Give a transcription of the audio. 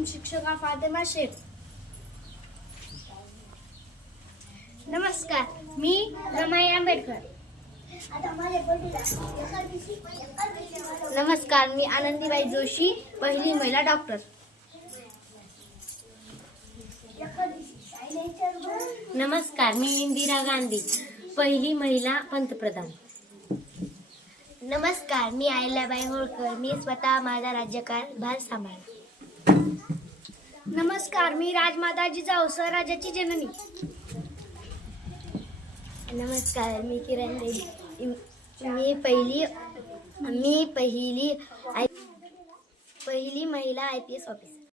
मुस्लिम शिक्षिका फातिमा शेख. नमस्कार, मी रमाई आंबेडकर. नमस्कार, मी आनंदीबाई जोशी, पहिली महिला डॉक्टर. नमस्कार, मी इंदिरा गांधी, पहिली महिला पंतप्रधान. नमस्कार, मी अहिल्याबाई होळकर. मी स्वतः माझा राज्यकारभार सांभाळला. नमस्कार, मी राजमाता जिजाऊ, स्वराज्याची जननी. नमस्कार, मी किरण देवी. मी पहिली महिला IPS ऑफिसर.